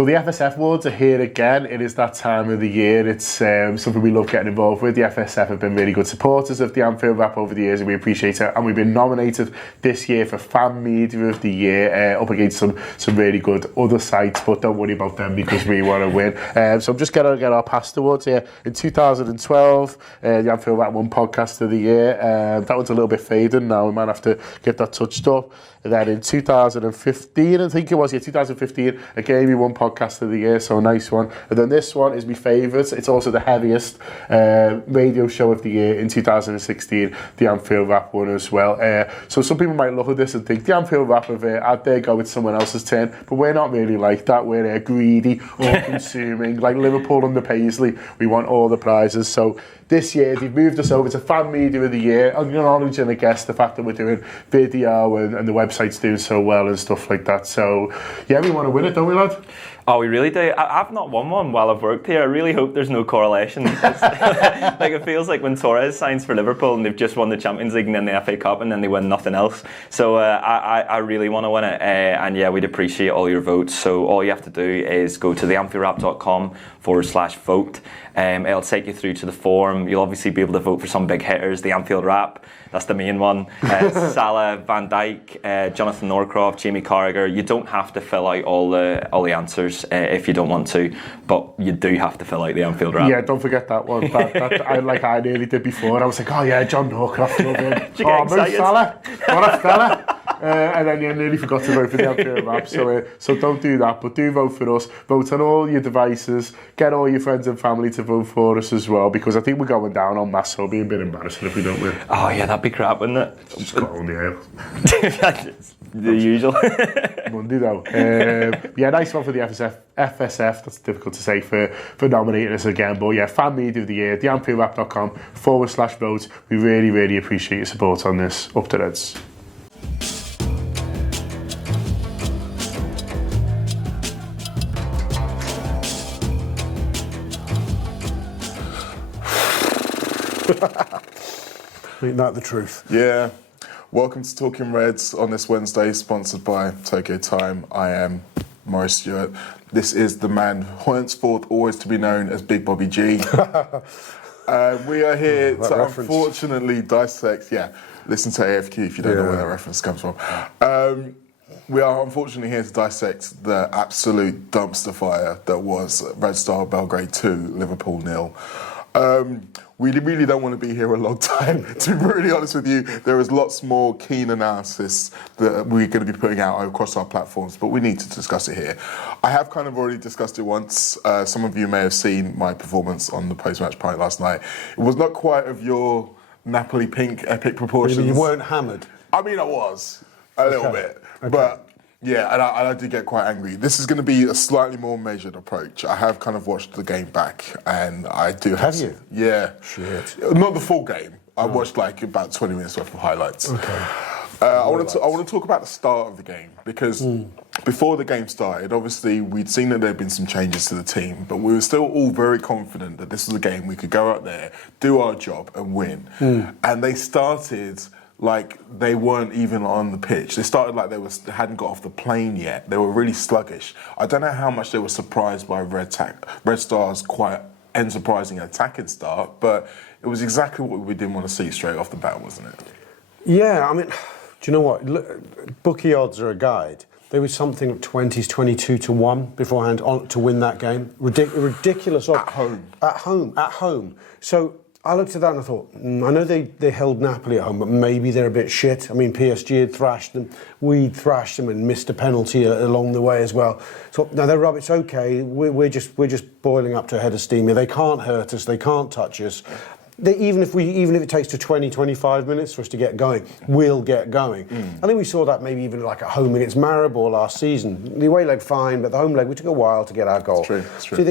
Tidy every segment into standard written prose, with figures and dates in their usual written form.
So the FSF Awards are here again. It is that time of the year. It's something we love getting involved with. The FSF have been really good supporters of the Anfield Wrap over the years, and we appreciate it. And we've been nominated this year for Fan Media of the Year, up against some really good other sites, but don't worry about them because we want to win. So I'm just going to get our past awards here. In 2012, the Anfield Wrap won Podcast of the Year. That one's a little bit fading now. We might have to get that touched up. And then in 2015, I think it was, 2015, again we won Podcast of the Year, so a nice one. And then this one is my favourite. It's also the heaviest radio show of the year in 2016. The Anfield Wrap won as well. So some people might look at this and think the Anfield Wrap have had their go with someone else's turn, but we're not really like that. We're greedy, all-consuming, like Liverpool under Paisley. We want all the prizes. So this year they've moved us over to Fan Media of the Year, acknowledging, I guess, the fact that we're doing video and the website's doing so well and stuff like that. So yeah, we want to win it, don't we, lad? Oh, we really do. I've not won one while I've worked here. I really hope there's no correlation. Like, it feels like when Torres signs for Liverpool and they've just won the Champions League and then the FA Cup and then they win nothing else. So I really want to win it. And yeah, we'd appreciate all your votes. So all you have to do is go to theanfieldwrap.com/vote. It'll take you through to the form. You'll obviously be able to vote for some big hitters. The Anfield Wrap, that's the main one. Salah, Van Dijk, Jonathan Norcroft, Jamie Carragher. You don't have to fill out all the answers if you don't want to, but you do have to fill out the Anfield Wrap. Yeah, don't forget that one. I nearly did before. I was like, oh yeah, John Norcroft, love him. Oh, Mo Salah, what a fella. And then you nearly forgot to vote for the Anfield Wrap. So don't do that, but do vote for us. Vote on all your devices. Get all your friends and family to vote for us as well, because I think we're going down on mass, so it'll be a bit embarrassing if we don't win. Oh yeah, that'd be crap, wouldn't it? Just got on the ale. The usual. Monday though. Yeah, nice one for the FSF, that's difficult to say, for nominating us again. But yeah, Fan Media of the Year, theanfieldwrap.com/vote. We really, really appreciate your support on this. Up to Reds. Ain't that the truth? Yeah. Welcome to Talking Reds on this Wednesday, sponsored by Tokyo Time. I am Maurice Stewart. This is the man, henceforth always to be known as Big Bobby G. We are here to reference. Unfortunately dissect. Yeah, listen to AFQ if you don't know where that reference comes from. We are unfortunately here to dissect the absolute dumpster fire that was Red Star Belgrade 2, Liverpool 0. We really don't want to be here a long time, to be really honest with you. There is lots more keen analysis that we're going to be putting out across our platforms, but we need to discuss it here. I have kind of already discussed it once. Some of you may have seen my performance on the post-match pint last night. It was not quite of your Napoli pink epic proportions. You weren't hammered? I mean, I was, a little bit, but... Yeah, and I did get quite angry. This is going to be a slightly more measured approach. I have kind of watched the game back, and I do have... Have you? Yeah. Shit. Not the full game. I watched like about 20 minutes worth of highlights. Okay. I want to talk about the start of the game, because before the game started, obviously we'd seen that there had been some changes to the team, but we were still all very confident that this was a game we could go out there, do our job, and win. And they started... like they weren't even on the pitch. They started like they hadn't got off the plane yet. They were really sluggish. I don't know how much they were surprised by Red Star's quite unsurprising attacking start, but it was exactly what we didn't want to see straight off the bat, wasn't it? Yeah, I mean, do you know what? Bookie odds are a guide. There was something of 20s, 22-1 beforehand to win that game. Ridiculous odds. At home. So I looked at that and I thought, I know they held Napoli at home, but maybe they're a bit shit. I mean, PSG had thrashed them, we thrashed them and missed a penalty along the way as well. So now they're rubbish. It's okay. We're just boiling up to a head of steam here. They can't hurt us. They can't touch us. Even if it takes to 20-25 minutes for us to get going, we'll get going. I think we saw that maybe even like at home against Maribor last season. The away leg fine, but the home leg we took a while to get our goal. It's true. So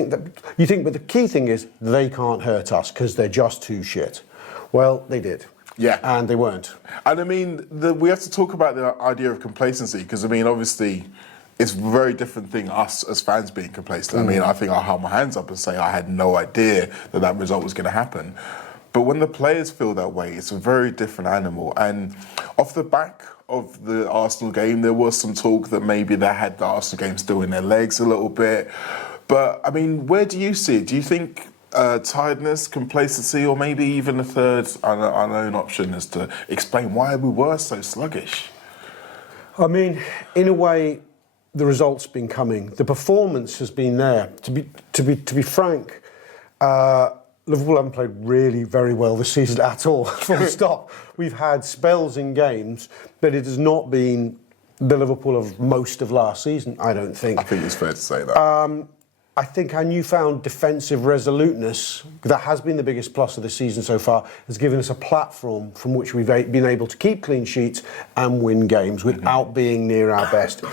you think, but the key thing is they can't hurt us because they're just too shit. Well, they did. Yeah. And they weren't. And I mean, we have to talk about the idea of complacency, because I mean, obviously, it's a very different thing, us as fans being complacent. I mean, I think I'll hold my hands up and say I had no idea that result was going to happen. But when the players feel that way, it's a very different animal. And off the back of the Arsenal game, there was some talk that maybe they had the Arsenal game still in their legs a little bit. But, I mean, where do you see it? Do you think tiredness, complacency, or maybe even a third unknown option as to explain why we were so sluggish? I mean, in a way, the results been coming. The performance has been there. To be frank, Liverpool haven't played really very well this season at all. Full stop. We've had spells in games, but it has not been the Liverpool of most of last season, I don't think. I think it's fair to say that. I think our newfound defensive resoluteness, that has been the biggest plus of the season so far, has given us a platform from which we've been able to keep clean sheets and win games without being near our best.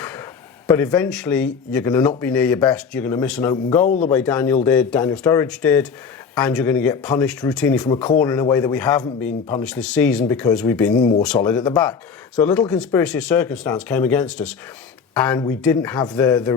But eventually, you're going to not be near your best. You're going to miss an open goal the way Daniel Sturridge did, and you're going to get punished routinely from a corner in a way that we haven't been punished this season because we've been more solid at the back. So a little conspiracy of circumstance came against us, and we didn't have the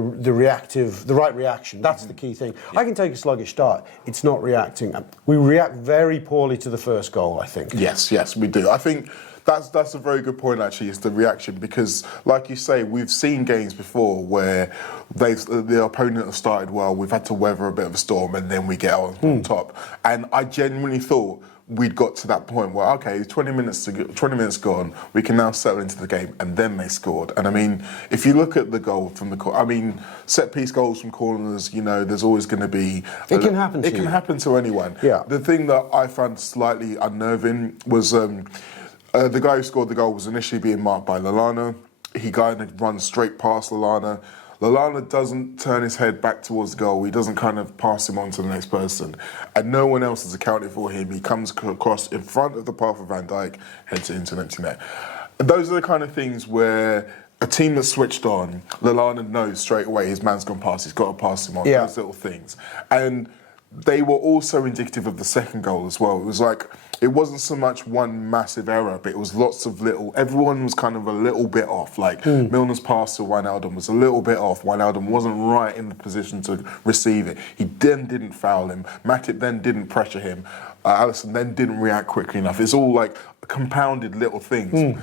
right reaction. That's the key thing. I can take a sluggish start. It's not reacting. We react very poorly to the first goal, I think. Yes, we do. I think that's a very good point, actually, is the reaction, because, like you say, we've seen games before where the opponent has started well, we've had to weather a bit of a storm, and then we get on top. And I genuinely thought we'd got to that point where, okay, 20 minutes gone, we can now settle into the game, and then they scored. And I mean, if you look at the goal from set piece goals from corners, there's always going to be. It can happen to you. It can happen to anyone. Yeah. The thing that I found slightly unnerving was the guy who scored the goal was initially being marked by Lallana. He kind of runs straight past Lallana. Lallana doesn't turn his head back towards the goal. He doesn't kind of pass him on to the next person. And no one else has accounted for him. He comes across in front of the path of Van Dijk, heads it into an empty net. And those are the kind of things where a team that's switched on, Lallana knows straight away his man's gone past, he's got to pass him on, those little things. And they were also indicative of the second goal as well. It was like, it wasn't so much one massive error, but it was lots of little, everyone was kind of a little bit off. Like Milner's pass to Wijnaldum was a little bit off. Wijnaldum wasn't right in the position to receive it. He then didn't foul him. Matip then didn't pressure him. Alisson then didn't react quickly enough. It's all like compounded little things.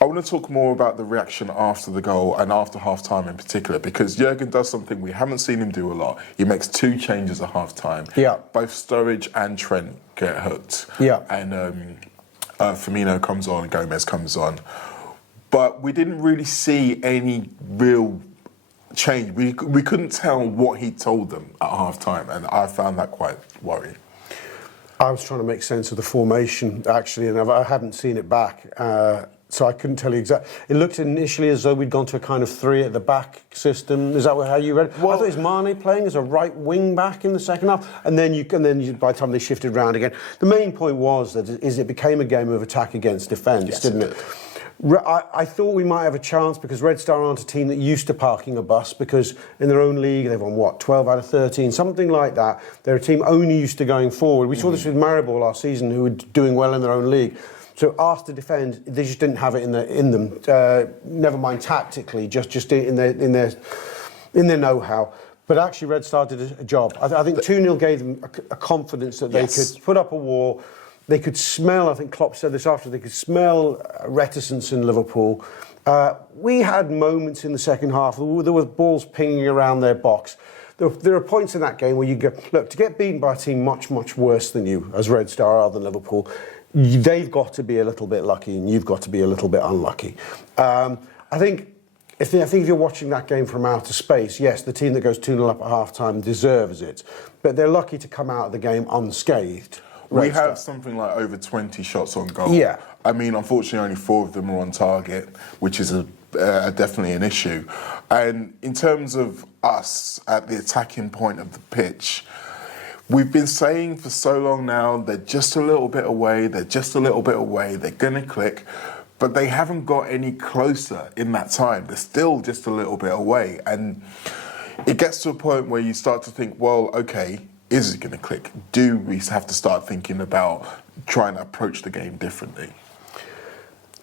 I want to talk more about the reaction after the goal and after half-time in particular, because Jurgen does something we haven't seen him do a lot. He makes 2 changes at half-time. Yeah. Both Sturridge and Trent get hooked. Yeah. And Firmino comes on and Gomez comes on. But we didn't really see any real change. We couldn't tell what he told them at half-time, and I found that quite worrying. I was trying to make sense of the formation, actually, and I hadn't seen it back. So I couldn't tell you exactly. It looked initially as though we'd gone to a kind of 3 at the back system. Is that how you read it? Well, I thought it was Mane playing as a right wing back in the second half, and then by the time they shifted round again. The main point was that it became a game of attack against defence, didn't it? I thought we might have a chance because Red Star aren't a team that used to parking a bus, because in their own league they've won 12 out of 13, something like that. They're a team only used to going forward. We saw this with Maribor last season, who were doing well in their own league. So asked to defend, they just didn't have it in them. Never mind tactically, just in their know-how. But actually, Red Star did a job. I think 2-0 gave them a confidence that they could put up a wall. They could smell. I think Klopp said this after. They could smell reticence in Liverpool. We had moments in the second half. There were balls pinging around their box. There are points in that game where you go, look, to get beaten by a team much, much worse than you, as Red Star are than Liverpool, they've got to be a little bit lucky and you've got to be a little bit unlucky. I think if you're watching that game from outer space, yes, the team that goes 2-0 up at half-time deserves it, but they're lucky to come out of the game unscathed. We have something like over 20 shots on goal. Yeah. I mean, unfortunately, only 4 of them are on target, which is definitely an issue. And in terms of us at the attacking point of the pitch, we've been saying for so long now, they're just a little bit away, they're going to click, but they haven't got any closer in that time. They're still just a little bit away. And it gets to a point where you start to think, well, okay, is it going to click? Do we have to start thinking about trying to approach the game differently?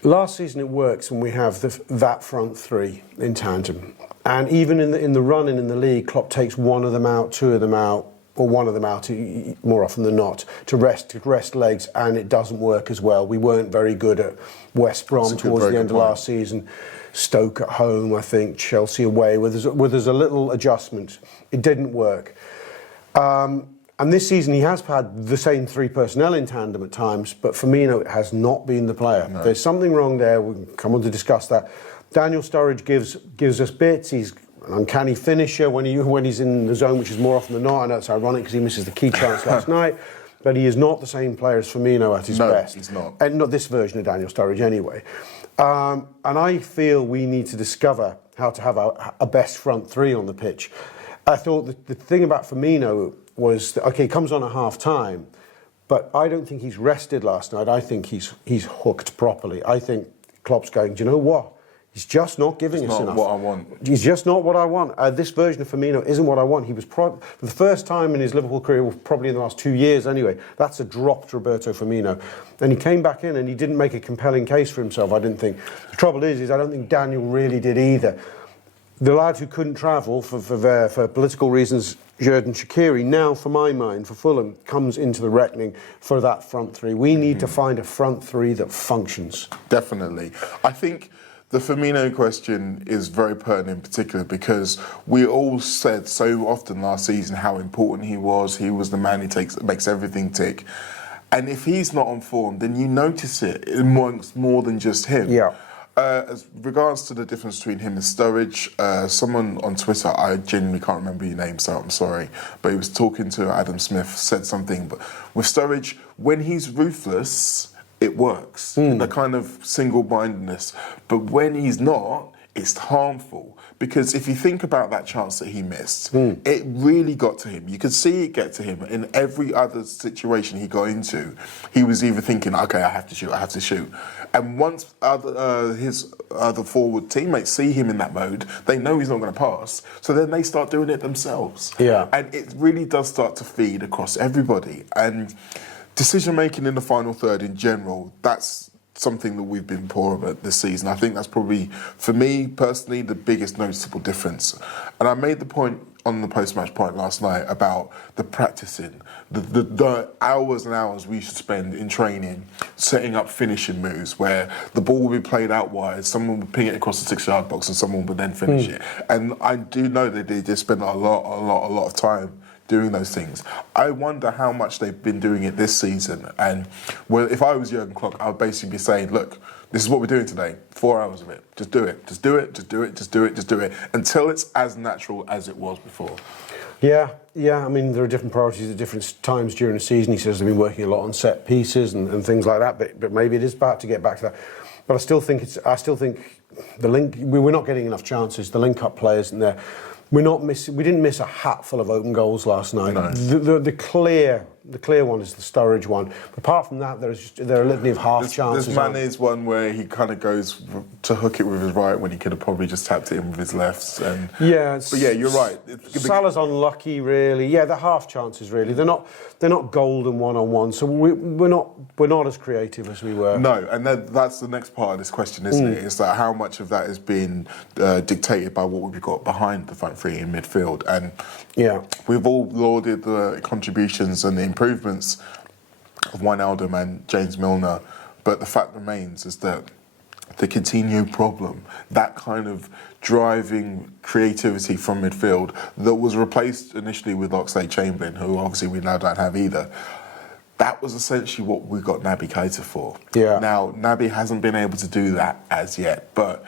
Last season it works when we have that front 3 in tandem. And even in the run-in in the league, Klopp takes one of them out, 2 of them out, or one of them out more often than not to rest legs, and it doesn't work as well. We weren't very good at West Brom towards the end of last season. Stoke at home, I think, Chelsea away, where there's a little adjustment. It didn't work. And this season he has had the same three personnel in tandem at times, but Firmino has not been the player. No. There's something wrong there. We can come on to discuss that. Daniel Sturridge gives us bits. He's an uncanny finisher when he's in the zone, which is more often than not. I know it's ironic because he misses the key chance last night, but he is not the same player as Firmino at his best. No, he's not. And not this version of Daniel Sturridge anyway. And I feel we need to discover how to have a best front three on the pitch. I thought the thing about Firmino was that, okay, he comes on at half time, but I don't think he's rested last night. I think he's hooked properly. I think Klopp's going, do you know what? He's just not giving us enough. It's not what I want. He's just not what I want. This version of Firmino isn't what I want. He was for the first time in his Liverpool career, well, probably in the last 2 years anyway, that's a dropped Roberto Firmino. And he came back in and he didn't make a compelling case for himself, I didn't think. The trouble is I don't think Daniel really did either. The lad who couldn't travel for political reasons, Xherdan Shaqiri, now, for my mind, for Fulham, comes into the reckoning for that front three. We need to find a front three that functions. Definitely. I think the Firmino question is very pertinent in particular because we all said so often last season how important he was. He was the man who makes everything tick. And if he's not on form, then you notice it amongst more than just him. Yeah. As regards to the difference between him and Sturridge, someone on Twitter, I genuinely can't remember your name, so I'm sorry, but he was talking to Adam Smith, said something. But with Sturridge, when he's ruthless, it works, the kind of single-mindedness. But when he's not, it's harmful. Because if you think about that chance that he missed, it really got to him. You could see it get to him. In every other situation he got into, he was either thinking, okay, I have to shoot. And once his other forward teammates see him in that mode, they know he's not going to pass. So then they start doing it themselves. Yeah. And it really does start to feed across everybody. And decision-making in the final third in general, that's something that we've been poor at this season. I think that's probably, for me personally, the biggest noticeable difference. And I made the point on the post-match point last night about the practicing, the hours and hours we should spend in training, setting up finishing moves where the ball will be played out wide, someone would ping it across the 6-yard box and someone would then finish it. And I do know that they did spend a lot of time doing those things. I wonder how much they've been doing it this season. And well, if I was Jurgen Klopp, I would basically be saying, look, this is what we're doing today. 4 hours of it. Just do it. Just do it. Just do it. Just do it. Just do it. Until it's as natural as it was before. Yeah. I mean, there are different priorities at different times during the season. He says they've been working a lot on set pieces and things like that. But maybe it is bad to get back to that. But I still think the link. We're not getting enough chances. The link-up players and we didn't miss a hatful of open goals last night. No. The clear one is the Sturridge one. But apart from that, there are a litany of half chances. This Mane's one where he kind of goes to hook it with his right when he could have probably just tapped it in with his left. And but yeah, you're right. Salah's unlucky, really. Yeah, they're half chances, really. They're not golden one-on-one. So we're not as creative as we were. No, and that's the next part of this question, isn't it? Is that how much of that has been dictated by what we've got behind the front three in midfield? And yeah, we've all lauded the contributions and the improvements of Wijnaldum and James Milner, but the fact remains is that the continued problem, that kind of driving creativity from midfield that was replaced initially with Oxlade-Chamberlain, who obviously we now don't have either, that was essentially what we got Naby Keita for. Yeah. Now, Naby hasn't been able to do that as yet, but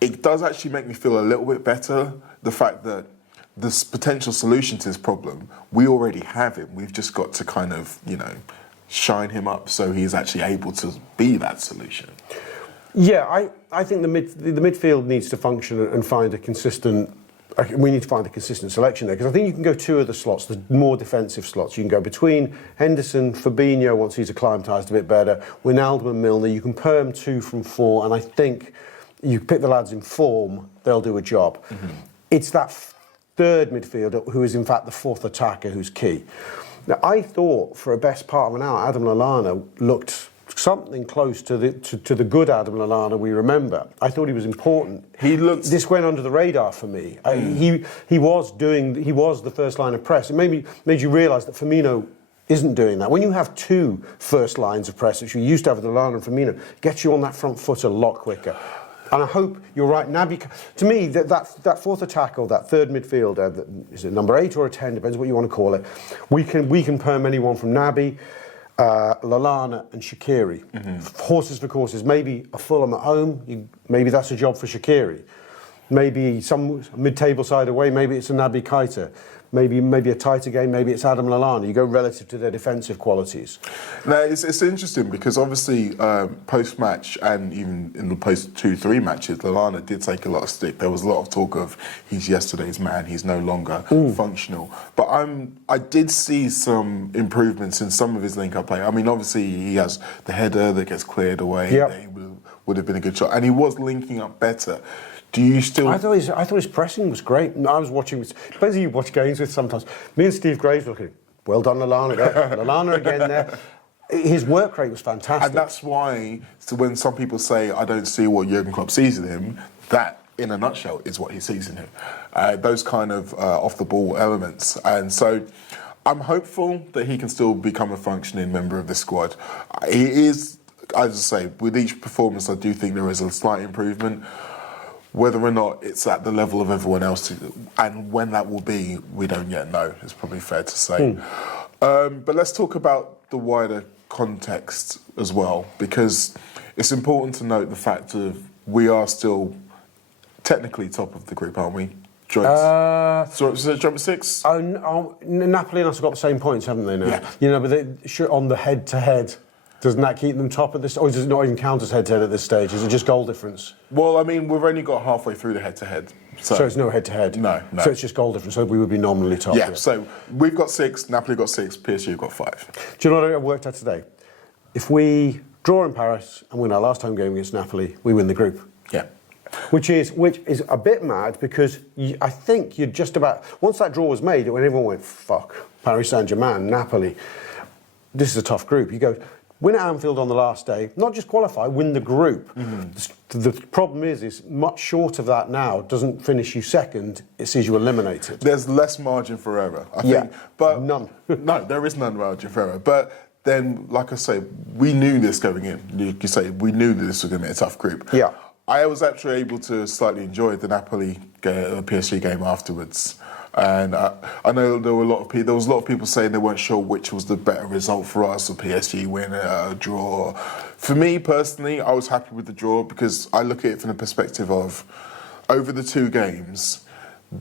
it does actually make me feel a little bit better, the fact that this potential solution to this problem, we already have him. We've just got to kind of, shine him up so he's actually able to be that solution. Yeah, I think the midfield needs to function and find a consistent. We need to find a consistent selection there because I think you can go two of the slots, the more defensive slots. You can go between Henderson, Fabinho once he's acclimatised a bit better, Wijnaldum and Milner. You can perm 2 from 4, and I think you pick the lads in form, they'll do a job. It's that third midfielder who is in fact the fourth attacker who's key. Now, I thought for a best part of an hour, Adam Lallana looked something close to the good Adam Lallana we remember. I thought he was important. This went under the radar for me. He was the first line of press. It made you realise that Firmino isn't doing that. When you have two first lines of press, which you used to have with Lallana and Firmino, it gets you on that front foot a lot quicker. And I hope you're right, Naby. To me, that fourth attack or that third midfielder, is it number 8 or a 10, depends what you want to call it. We can perm anyone from Naby, Lallana and Shaqiri. Horses for courses. Maybe a Fulham at home. Maybe that's a job for Shaqiri. Maybe some mid-table side away. Maybe it's a Naby Keita. Maybe a tighter game. Maybe it's Adam Lallana. You go relative to their defensive qualities. Now it's interesting because obviously post-match and even in the post 2-3 matches, Lallana did take a lot of stick. There was a lot of talk of he's yesterday's man. He's no longer functional. But I did see some improvements in some of his link-up play. I mean, obviously he has the header that gets cleared away. Yep. That would have been a good shot, and he was linking up better. Do you still? I thought his pressing was great. I was watching. Depends who you watch games with. Sometimes me and Steve Graves were looking. Well done, Lallana there. Lallana again there. His work rate was fantastic. And that's why, so when some people say I don't see what Jurgen Klopp sees in him, that in a nutshell is what he sees in him. Those kind of off the ball elements, and so I'm hopeful that he can still become a functioning member of the squad. He is, as I say, with each performance, I do think there is a slight improvement. Whether or not it's at the level of everyone else, and when that will be, we don't yet know. It's probably fair to say. But let's talk about the wider context as well, because it's important to note the fact of we are still technically top of the group, aren't we? Joint 6? Napoli and us have got the same points, haven't they now? Yeah. You know, but on the head-to-head, doesn't that keep them top at this, or does it not even count as head-to-head at this stage? Is it just goal difference? Well, I mean, we've only got halfway through the head-to-head. So it's no head-to-head? No. So it's just goal difference, so we would be nominally top. Yeah, so we've got 6, Napoli got 6, PSG got 5. Do you know what I worked out today? If we draw in Paris and win our last home game against Napoli, we win the group. Yeah. Which is a bit mad because I think you're just about... Once that draw was made, when everyone went, fuck, Paris Saint-Germain, Napoli, this is a tough group. You go... Win at Anfield on the last day, not just qualify, win the group. The problem is much short of that now, doesn't finish you second, it sees you eliminated. There's less margin for error, I think. But none. No, there is none margin for error. But then, like I say, we knew this going in. You say, we knew that this was going to be a tough group. Yeah. I was actually able to slightly enjoy the Napoli PSG game afterwards. And I know there was a lot of people saying they weren't sure which was the better result for us, a PSG win, a draw. For me personally, I was happy with the draw because I look at it from the perspective of over the 2 games,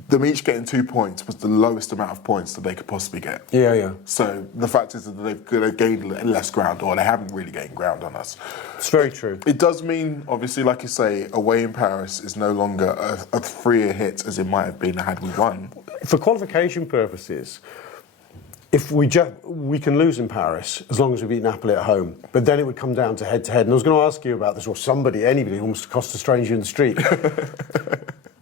them each getting 2 points was the lowest amount of points that they could possibly get. Yeah. So the fact is that they've gained less ground, or they haven't really gained ground on us. It's very true. It does mean, obviously, like you say, away in Paris is no longer a freer hit as it might have been had we won. For qualification purposes, if we can lose in Paris as long as we beat Napoli at home, but then it would come down to head-to-head. And I was going to ask you about this, or anybody who wants to cost a stranger in the street.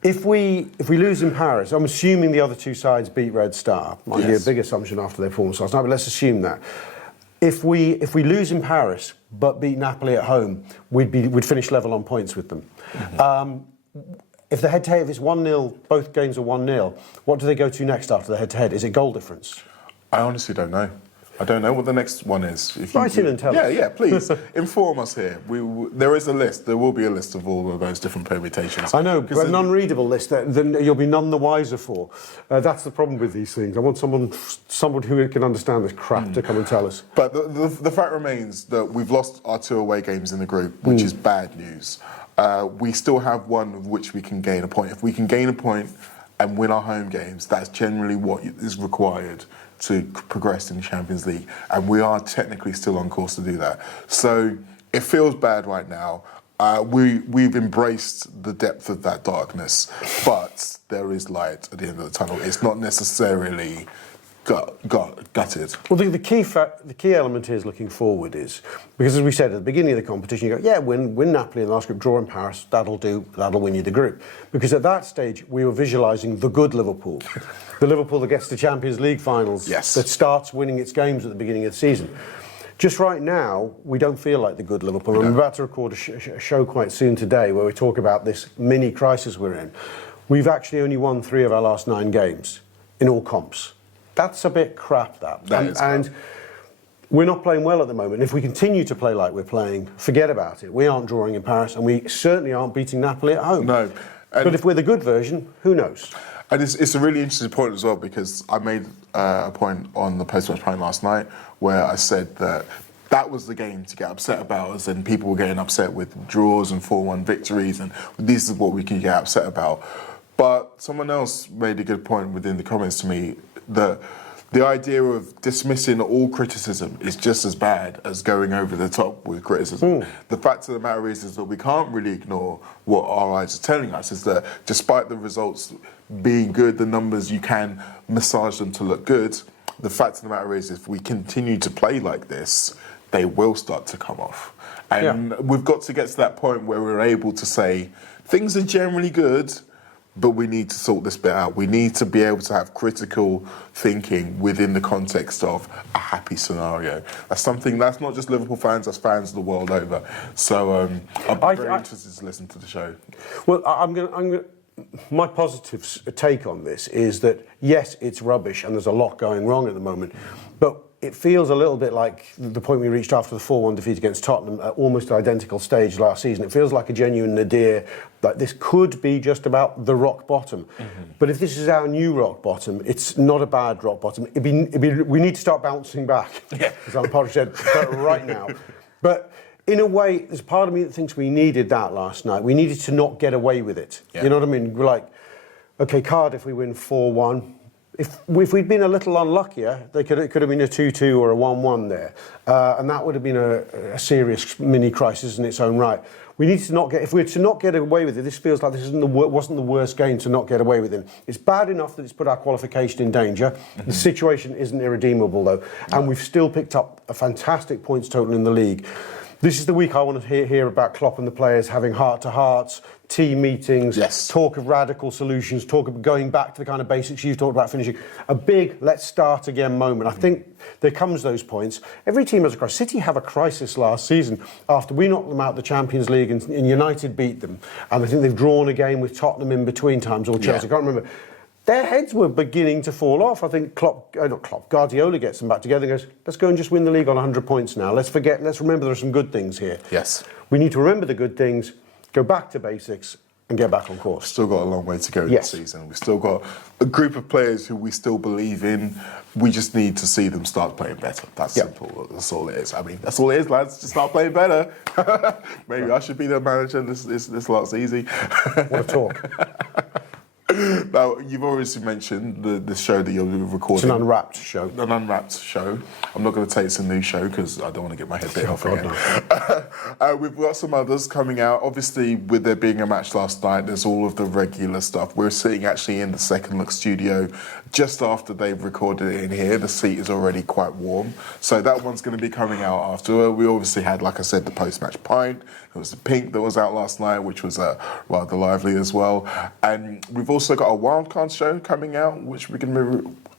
If we lose in Paris, I'm assuming the other 2 sides beat Red Star. Might be a big assumption after their performance last night, but let's assume that. If we lose in Paris but beat Napoli at home, we'd finish level on points with them. If the head-to-head, if it's 1-0, both games are 1-0, what do they go to next after the head-to-head? Is it goal difference? I honestly don't know. I don't know what the next one is. Write in and tell us. Yeah, please. Inform us here. There is a list. There will be a list of all of those different permutations. I know, but an unreadable list that you'll be none the wiser for. That's the problem with these things. I want someone who can understand this crap to come and tell us. But the fact remains that we've lost our 2 away games in the group, which is bad news. We still have one of which we can gain a point. If we can gain a point and win our home games, that's generally what is required to progress in the Champions League, and we are technically still on course to do that. So it feels bad right now. We've embraced the depth of that darkness, but there is light at the end of the tunnel. It's not necessarily gutted. Well, the key element here is looking forward is, because as we said at the beginning of the competition, you go, win Napoli in the last group, draw in Paris, that'll win you the group. Because at that stage, we were visualising the good Liverpool. The Liverpool that gets to Champions League finals, that starts winning its games at the beginning of the season. just right now, we don't feel like the good Liverpool. I'm about to record a show quite soon today where we talk about this mini crisis we're in. We've actually only won 3 of our last 9 games in all comps. That's a bit crap, that. And we're not playing well at the moment. If we continue to play like we're playing, forget about it. We aren't drawing in Paris, and we certainly aren't beating Napoli at home. No. But if we're the good version, who knows? And it's a really interesting point as well, because I made a point on the post-match point last night where I said that was the game to get upset about us, and people were getting upset with draws and 4-1 victories, and this is what we can get upset about. But someone else made a good point within the comments to me that the idea of dismissing all criticism is just as bad as going over the top with criticism. The fact of the matter is that we can't really ignore what our eyes are telling us, is that despite the results being good, the numbers, you can massage them to look good. The fact of the matter is, if we continue to play like this, they will start to come off. And we've got to get to that point where we're able to say, things are generally good, but we need to sort this bit out. We need to be able to have critical thinking within the context of a happy scenario. That's something that's not just Liverpool fans, that's fans the world over. So I'm very interested to listen to the show. Well, I'm going. My positive take on this is that yes, it's rubbish, and there's a lot going wrong at the moment, but it feels a little bit like the point we reached after the 4-1 defeat against Tottenham at almost identical stage last season. It feels like a genuine nadir, that this could be just about the rock bottom. But if this is our new rock bottom, it's not a bad rock bottom. We need to start bouncing back, as Alan Partridge said, right now. But in a way, there's part of me that thinks we needed that last night. We needed to not get away with it. You know what I mean? We're like, OK, Cardiff, we win 4-1. If we'd been a little unluckier, it could have been a 2-2 or a 1-1 there, and that would have been a serious mini crisis in its own right. We need to not get. If we're to not get away with it, this feels like this wasn't the worst game to not get away with it. It's bad enough that it's put our qualification in danger. The situation isn't irredeemable though, and we've still picked up a fantastic points total in the league. This is the week I want to hear about Klopp and the players having heart-to-hearts, team meetings, talk of radical solutions, talk of going back to the kind of basics you've talked about finishing. A big let's start again moment. I think there comes those points. Every team has a crisis. City have a crisis last season after we knocked them out of the Champions League and United beat them. And I think they've drawn a game with Tottenham in between times, or Chelsea, I can't remember. Their heads were beginning to fall off. I think Guardiola gets them back together and goes, let's go and just win the league on 100 points now. Let's remember there are some good things here. Yes. We need to remember the good things, go back to basics, and get back on course. Still got a long way to go this season. We've still got a group of players who we still believe in. We just need to see them start playing better. That's simple. That's all it is. I mean, that's all it is, lads. Just start playing better. Maybe I should be their manager. This lot's easy. What a talk. Now, you've obviously mentioned the show that you're recording. It's an unwrapped show. An unwrapped show. I'm not going to say it's a new show because I don't want to get my head bit off again. We've got some others coming out. Obviously, with there being a match last night, there's all of the regular stuff. We're sitting actually in the Second Look studio just after they've recorded it in here. The seat is already quite warm. So that one's going to be coming out after. We obviously had, like I said, the post-match pint. There was the Pink that was out last night, which was rather lively as well. And we've also got a wildcard show coming out, which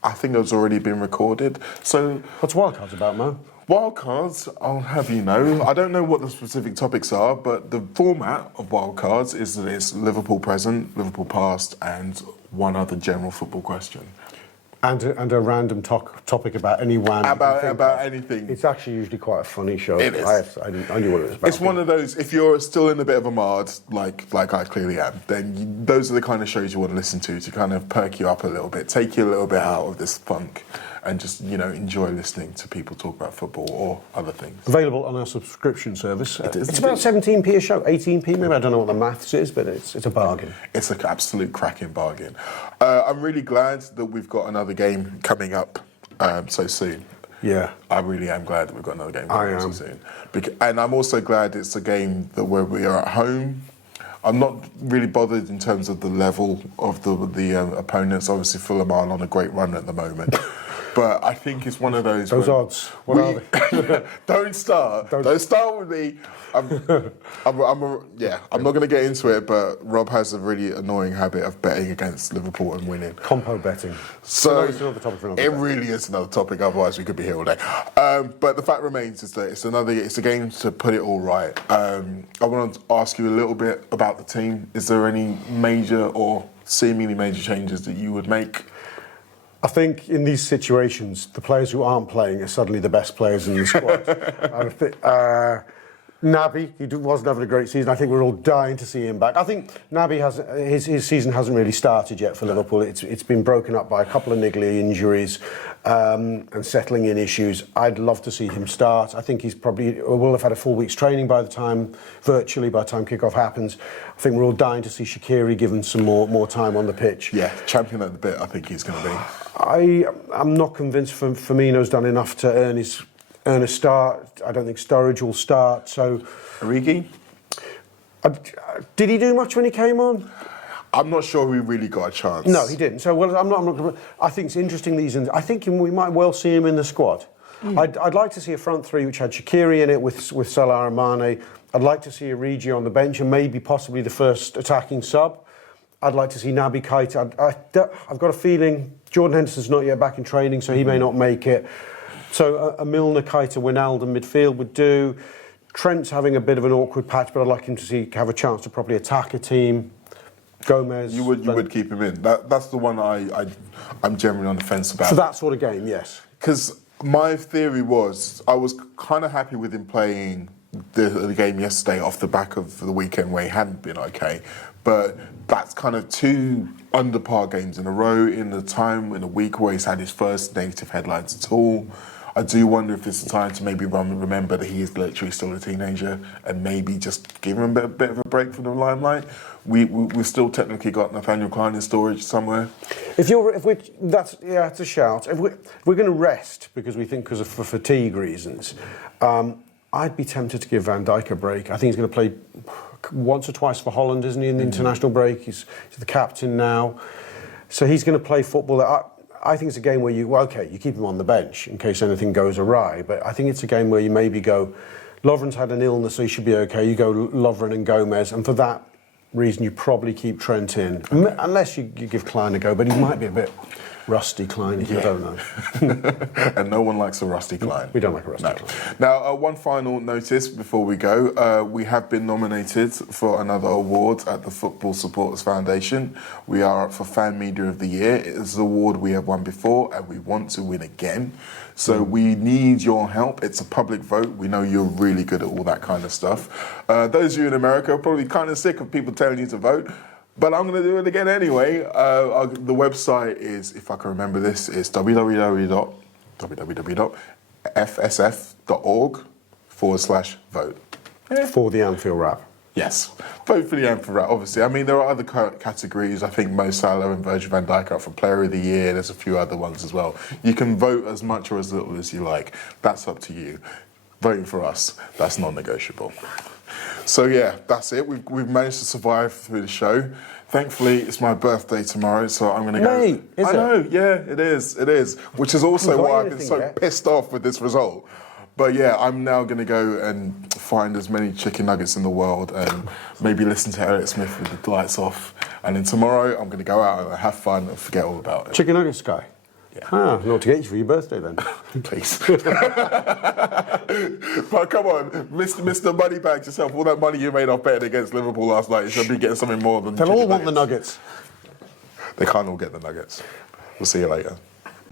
I think has already been recorded. So what's wildcards about, Mo? Wildcards, I'll have you know, I don't know what the specific topics are, but the format of wildcards is that it's Liverpool present, Liverpool past, and one other general football question. And a random topic about anyone. About anything. It's actually usually quite a funny show. It is. I knew what it was about. It's one of those, if you're still in a bit of a mard, like I clearly am, then those are the kind of shows you want to listen to kind of perk you up a little bit, take you a little bit out of this funk, and just, enjoy listening to people talk about football or other things. Available on our subscription service. It is. It's about 17p a show, 18p maybe, I don't know what the maths is, but it's a bargain. It's an absolute cracking bargain. I'm really glad that we've got another game coming up so soon. Yeah. I really am glad that we've got another game coming up so soon. And I'm also glad it's a game where we are at home. I'm not really bothered in terms of the level of the opponents. Obviously, Fulham are on a great run at the moment. But I think it's one of those. Those odds. What are they? Don't start. Don't start with me. I'm not going to get into it, but Rob has a really annoying habit of betting against Liverpool and winning. Compo betting. So it's another topic for another it day. really is another topic. Otherwise, we could be here all day. But the fact remains is that it's a game to put it all right. I want to ask you a little bit about the team. Is there any major or seemingly major changes that you would make? I think in these situations, the players who aren't playing are suddenly the best players in the squad. I think, Naby, he wasn't having a great season. I think we're all dying to see him back. I think Naby his season hasn't really started yet for Liverpool. It's been broken up by a couple of niggly injuries and settling in issues. I'd love to see him start. I think he's probably will have had a full week's training virtually by the time kickoff happens. I think we're all dying to see Shaqiri given some more time on the pitch. Yeah, champion at the bit. I think he's going to be. I'm not convinced Firmino's done enough to earn a start. I don't think Sturridge will start. So, Origi? Did he do much when he came on? I'm not sure he really got a chance. No, he didn't. So, I'm not. I think it's interesting. I think we might well see him in the squad. I'd like to see a front three which had Shaqiri in it with Salah and Mane. I'd like to see Origi on the bench and maybe possibly the first attacking sub. I'd like to see Naby Keita. I've got a feeling Jordan Henderson's not yet back in training, so he may not make it. So a Milner, Keita, Wijnaldum midfield would do. Trent's having a bit of an awkward patch, but I'd like him to have a chance to properly attack a team. Gomez. You would keep him in. That's the one I'm generally on the fence about. For that sort of game, yes. Because my theory was I was kind of happy with him playing the game yesterday off the back of the weekend where he hadn't been okay. But that's kind of two under par games in a row in a week where he's had his first negative headlines at all. I do wonder if it's the time to maybe remember that he is literally still a teenager and maybe just give him a bit of a break from the limelight. We've still technically got Nathaniel Klein in storage somewhere. It's a shout. If we're going to rest because we think for fatigue reasons, I'd be tempted to give Van Dijk a break. I think he's going to play once or twice for Holland, isn't he, in the international break? He's the captain now. So he's going to play football. I think it's a game where you keep him on the bench in case anything goes awry. But I think it's a game where you maybe go, Lovren's had an illness, so he should be okay. You go Lovren and Gomez. And for that reason, you probably keep Trent in. Unless you give Klein a go. But he might be a bit rusty, Klein. I don't know. And no one likes a rusty Klein. We don't like a rusty Klein. Now, one final notice before we go. We have been nominated for another award at the Football Supporters Foundation. We are up for Fan Media of the Year. It is an award we have won before and we want to win again. So we need your help. It's a public vote. We know you're really good at all that kind of stuff. Those of you in America are probably kind of sick of people telling you to vote. But I'm going to do it again anyway. The website is, if I can remember this, it's www.fsf.org/vote. For the Anfield Wrap. Yes, vote for the Anfield Wrap, obviously. I mean, there are other categories. I think Mo Salah and Virgil van Dijk are up for Player of the Year. There's a few other ones as well. You can vote as much or as little as you like. That's up to you. Voting for us, that's non-negotiable. So yeah, that's it. We've managed to survive through the show. Thankfully, it's my birthday tomorrow, so I'm going to go. Mate, is it? know, yeah, it is. Which is also why I've been so pissed off with this result. But yeah, I'm now going to go and find as many chicken nuggets in the world and maybe listen to Elliott Smith with the lights off. And then tomorrow, I'm going to go out and have fun and forget all about it. Chicken nuggets, guy. Yeah. Not to get you for your birthday then. Please. But come on, Mr. Moneybags yourself. All that money you made off betting against Liverpool last night, you should be getting something more than They'll all want the nuggets. They can't all get the nuggets. We'll see you later.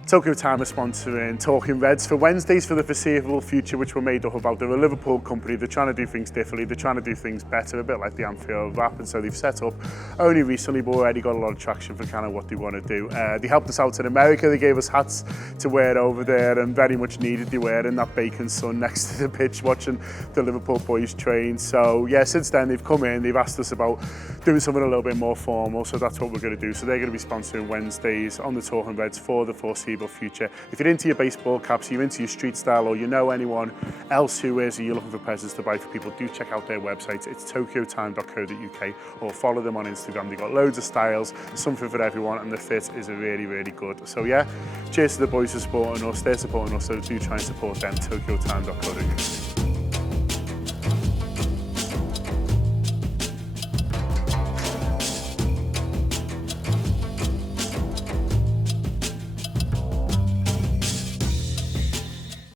Tokyo Time is sponsoring Talking Reds for Wednesdays for the foreseeable future, which were made up about. They're a Liverpool company. They're trying to do things differently. They're trying to do things better, a bit like the Anfield Wrap. And so they've set up only recently, but already got a lot of traction for kind of what they want to do. They helped us out in America. They gave us hats to wear over there and very much needed. They were in that bacon sun next to the pitch watching the Liverpool boys train. So yeah, since then they've come in, they've asked us about doing something a little bit more formal. So that's what we're going to do. So they're going to be sponsoring Wednesdays on the Talking Reds for the foreseeable foreseeable future. If you're into your baseball caps, you're into your street style, or you know anyone else who is, or you're looking for presents to buy for people, do check out their website. It's tokyotime.co.uk, or follow them on Instagram. They've got loads of styles, something for everyone, and the fit is really, really good. So yeah, cheers to the boys for supporting us. They're supporting us, so do try and support them, tokyotime.co.uk.